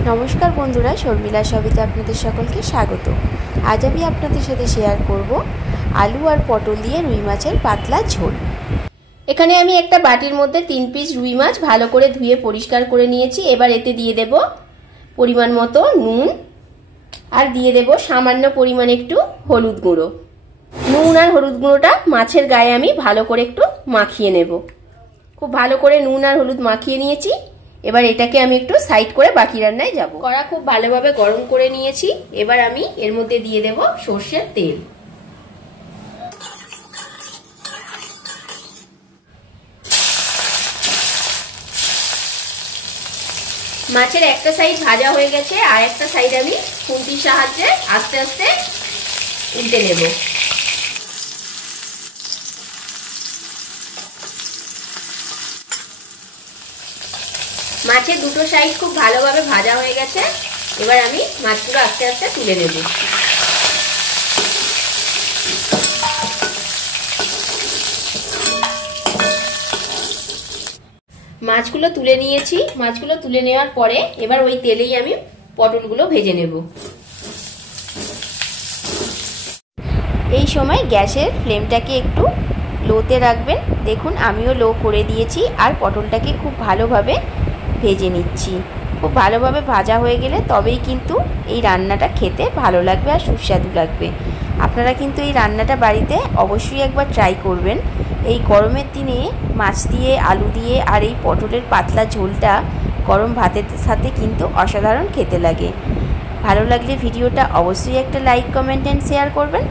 नमस्कार बंधुरा शर्मिला सबिता आपनादेर सकलके स्वागत। आज आमि आपनादेर साथे शेयर करब आलू और पटल दिए रुई माछेर पातला झोल। एखाने आमि एकटा बाटिर मध्य 3 पिस रुई माछ भालो करे धुए परिष्कार करे नियेछि। एबार एते दिए देब परिमाण मतो नुन और दिए देब सामान्य परिमाण एकटु हलुद गुঁড়ো। নুন और हलुद गुঁড়োटा माछेर गाये आमि भालो करे एकटु माखिए नेब। खूब भालो करे নুন और हलुद माखिए नियेछि। এবার এটাকে আমি একটু সাইড করে বাকি রান্নায় যাব। কড়া খুব ভালোভাবে গরম করে নিয়েছি। এবার আমি এর মধ্যে দিয়ে দেব সরষের তেল। মাছের একটা সাইড ভাজা হয়ে গেছে, আর একটা সাইড আমি খুন্তির সাহায্যে আস্তে আস্তে উল্টে নেব। মাছের দুটো সাইড খুব ভালোভাবে ভাজা হয়ে গেছে। এবার আমি মাছগুলো আস্তে আস্তে তুলে নেব। মাছগুলো তুলে নিয়েছি। মাছগুলো তুলে নেওয়ার পরে এবার ওই তেলেই আমি পটলগুলো ভেজে নেব। এই সময় গ্যাসের ফ্লেমটাকে একটু লোতে রাখবেন। দেখুন আমিও লো করে দিয়েছি, আর পটলটাকে খুব ভালোভাবে ভেজে নিচ্ছি। খুব ভালোভাবে ভাজা হয়ে গেলে তবেই কিন্তু এই রান্নাটা খেতে ভালো লাগবে আর সুস্বাদু লাগবে। আপনারা কিন্তু এই রান্নাটা বাড়িতে অবশ্যই একবার ট্রাই করবেন। এই গরমের দিনে মাছ দিয়ে আলু দিয়ে আর এই পটলের পাতলা ঝোলটা গরম ভাতের সাথে কিন্তু অসাধারণ খেতে লাগে। ভালো লাগলে ভিডিওটা অবশ্যই একটা লাইক, কমেন্ট এন্ড শেয়ার করবেন।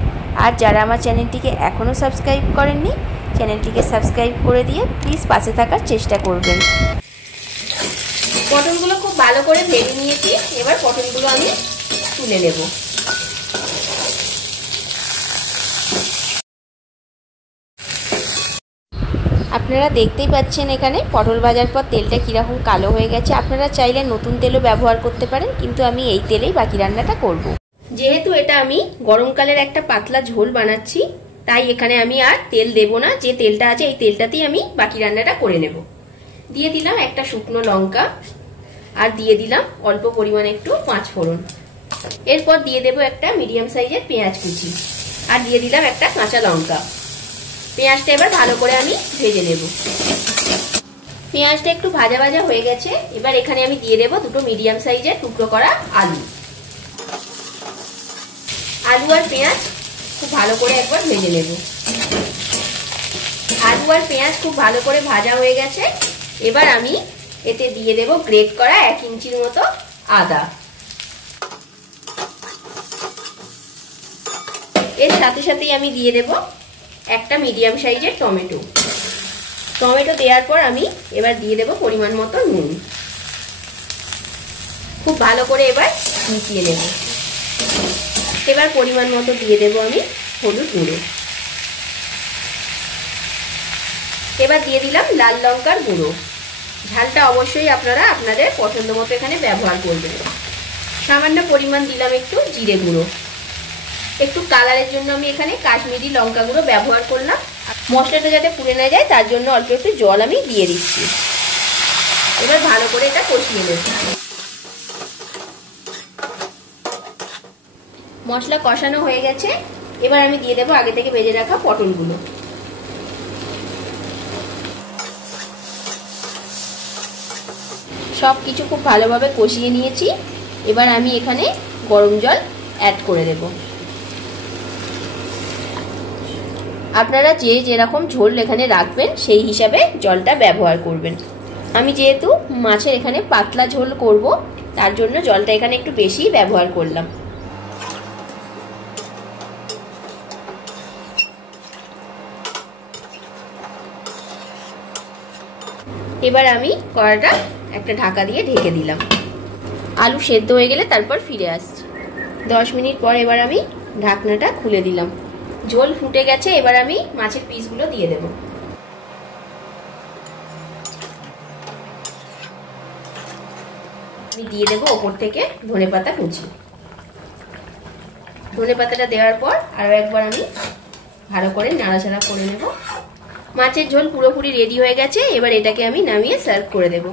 আর যারা আমার চ্যানেলটিকে এখনও সাবস্ক্রাইব করেননি, চ্যানেলটিকে সাবস্ক্রাইব করে দিয়ে প্লিজ পাশে থাকার চেষ্টা করবেন। পটলগুলো খুব ভালো করে ভেজে নিয়েছি। এবার পটলগুলো আমি তুলে নেব। আপনারা দেখতেই পাচ্ছেন এখানে পটল ভাজার পর তেলটা কীরকম কালো হয়ে গেছে। আপনারা চাইলে নতুন তেলও ব্যবহার করতে পারেন, কিন্তু আমি এই তেলেই বাকি রান্নাটা করব। যেহেতু এটা আমি গরমকালের একটা পাতলা ঝোল বানাচ্ছি, তাই এখানে আমি আর তেল দেব না। যে তেলটা আছে এই তেলটাতেই আমি বাকি রান্নাটা করে নেব। দিয়ে দিলাম একটা শুকনো লঙ্কা, আর দিয়ে দিলাম অল্প পরিমাণে একটু 5 ফোড়ন। এরপর দিয়ে দেব একটা মিডিয়াম সাইজের পেঁয়াজ কুচি, আর দিয়ে দিলাম একটা কাঁচা লঙ্কা। পেঁয়াজটা এবার ভালো করে আমি ভেজে নেব। পেঁয়াজটা একটু ভাজা ভাজা হয়ে গেছে। এবার এখানে আমি দিয়ে দেব দুটো মিডিয়াম সাইজের টুকরো করা আলু। আলু আর পেঁয়াজ খুব ভালো করে একবার ভেজে নেব। আলু আর পেঁয়াজ খুব ভালো করে ভাজা হয়ে গেছে। এবার আমি এতে দিয়ে দেব গ্রেট করা 1 ইঞ্চির মতো আদা। এর সাথে সাথেই আমি দিয়ে দেব একটা মিডিয়াম সাইজের টমেটো। টমেটো দেওয়ার পর আমি এবার দিয়ে দেব পরিমাণ মতো নুন। খুব ভালো করে এবার মিশিয়ে নেব। এবার পরিমাণ মতো দিয়ে দেব আমি হলুদ গুঁড়ো। এবার দিয়ে দিলাম লাল লঙ্কার গুঁড়ো। ঝালটা অবশ্যই আপনারা আপনাদের পছন্দ মতো এখানে ব্যবহার করবেন। সামান্য পরিমাণ দিলাম একটু জিরে গুঁড়ো। একটু কালারের জন্য আমি এখানে কাশ্মীরি লঙ্কা গুঁড়ো ব্যবহার করলাম। মশলাটা যাতে পুড়ে না যায় তার জন্য অল্প একটু জল আমি দিয়ে দিচ্ছি। এবার ভালো করে এটা কষিয়ে নেব। মশলা কষানো হয়ে গেছে। এবার আমি দিয়ে দেবো আগে থেকে ভেজে রাখা পটলগুলো। সব কিছু খুব ভালোভাবে কষিয়ে নিয়েছি। এবার আমি এখানে গরম জল অ্যাড করে দেব। আপনারা যে যেরকম ঝোল এখানে রাখবেন সেই হিসাবে জলটা ব্যবহার করবেন। আমি যেহেতু মাছের এখানে পাতলা ঝোল করব, তার জন্য জলটা এখানে একটু বেশি ব্যবহার করলাম। এবার আমি কড়াটা একটা ঢাকা দিয়ে ঢেকে দিলাম। আলু সেদ্ধ হয়ে গেলে তারপর ফিরে আসছি। 10 মিনিট পর এবার আমি ঢাকনাটা খুলে দিলাম। ঝোল ফুটে গেছে। এবার আমি মাছের পিসগুলো দিয়ে দেব। আমি দিয়ে দেব ওপর থেকে ধনেপাতা কুচি। ধনেপাতাটা দেওয়ার পর আরো একবার আমি ভালো করে নাড়াচাড়া করে নেব। মাছের ঝোল পুরোপুরি রেডি হয়ে গেছে। এবার এটাকে আমি নামিয়ে সার্ভ করে দেব।